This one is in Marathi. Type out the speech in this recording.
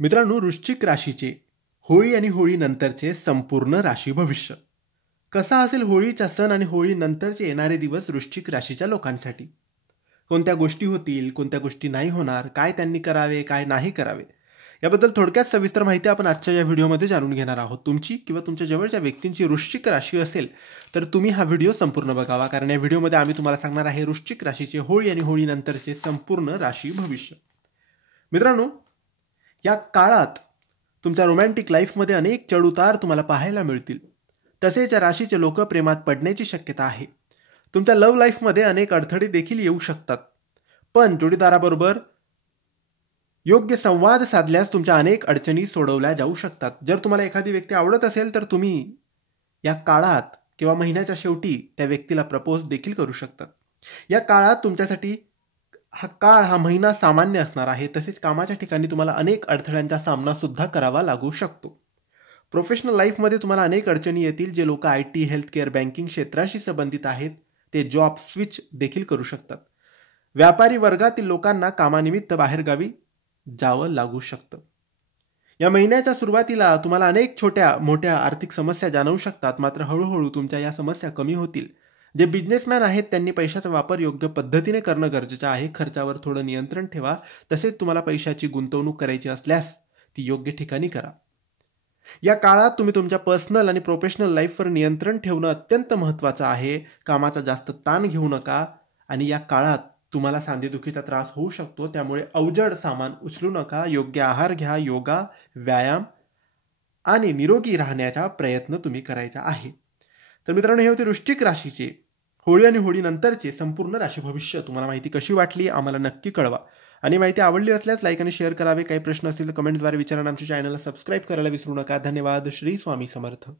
मित्रांनो, वृश्चिक राशीचे होळी आणि होळीनंतरचे संपूर्ण राशी भविष्य कसा असेल होळीचा सण आणि होळीनंतरचे येणारे दिवस वृश्चिक राशीच्या लोकांसाठी. कोणत्या गोष्टी होतील, कोणत्या गोष्टी नाही होणार, काय त्यांनी करावे, काय नाही करावे, याबद्दल थोडक्यात सविस्तर माहिती आपण आजच्या या व्हिडिओमध्ये जाणून घेणार आहोत. तुमची किंवा तुमच्या जवळच्या व्यक्तींची वृश्चिक राशी असेल तर तुम्ही हा व्हिडिओ संपूर्ण बघावा, कारण या व्हिडिओमध्ये आम्ही तुम्हाला सांगणार आहे वृश्चिक राशीचे होळी आणि होळीनंतरचे संपूर्ण राशी भविष्य. मित्रांनो, या काळात तुमच्या रोमॅन्टिक लाईफमध्ये अनेक चढउतार तुम्हाला पाहायला मिळतील. तसेच या राशीचे लोक प्रेमात पडण्याची शक्यता आहे. तुमच्या लव्ह लाईफमध्ये अनेक अडथळे देखील येऊ शकतात, पण जोडीदाराबरोबर योग्य संवाद साधल्यास तुमच्या अनेक अडचणी सोडवल्या जाऊ शकतात. जर तुम्हाला एखादी व्यक्ती आवडत असेल तर तुम्ही या काळात किंवा महिन्याच्या शेवटी त्या व्यक्तीला प्रपोज देखील करू शकतात. या काळात तुमच्यासाठी हा महिना सामान्य असणार आहे. तसेच कामाच्या ठिकाणी तुम्हाला अनेक अडथळ्यांचा सामना सुद्धा करावा लागू शकतो. प्रोफेशनल लाईफमध्ये तुम्हाला अनेक अडचणी येतील. जे लोक IT, हेल्थकेअर, बँकिंग क्षेत्राशी संबंधित आहेत ते जॉब स्विच देखील करू शकतात. व्यापारी वर्गातील लोकांना कामानिमित्त बाहेरगावी जावं लागू शकतं. या महिन्याच्या सुरुवातीला तुम्हाला अनेक छोट्या मोठ्या आर्थिक समस्या जाणवू शकतात, मात्र हळूहळू तुमच्या या समस्या कमी होतील. जे बिझनेसमॅन आहेत त्यांनी पैशाचा वापर योग्य पद्धतीने करणं गरजेचं आहे. खर्चावर थोडं नियंत्रण ठेवा. तसेच तुम्हाला पैशाची गुंतवणूक करायची असल्यास ती योग्य ठिकाणी करा. या काळात तुम्ही तुमच्या पर्सनल आणि प्रोफेशनल लाईफवर नियंत्रण ठेवणं अत्यंत महत्त्वाचं आहे. कामाचा जास्त ताण घेऊ नका आणि या काळात तुम्हाला सांधेदुखीचा त्रास होऊ शकतो, त्यामुळे अवजड सामान उचलू नका. योग्य आहार घ्या, योगा, व्यायाम आणि निरोगी राहण्याचा प्रयत्न तुम्ही करायचा आहे. तर मित्रांनो, हे होते वृश्चिक राशीचे होळी आणि होळीनंतरचे संपूर्ण राशी भविष्य. तुम्हाला माहिती कशी वाटली आम्हाला नक्की कळवा, आणि माहिती आवडली असल्यास लाईक आणि शेअर करावे. काही प्रश्न असतील तर कमेंट्सद्वारे विचारा. आमच्या चॅनलला सबस्क्राईब करायला विसरू नका. धन्यवाद. श्री स्वामी समर्थ.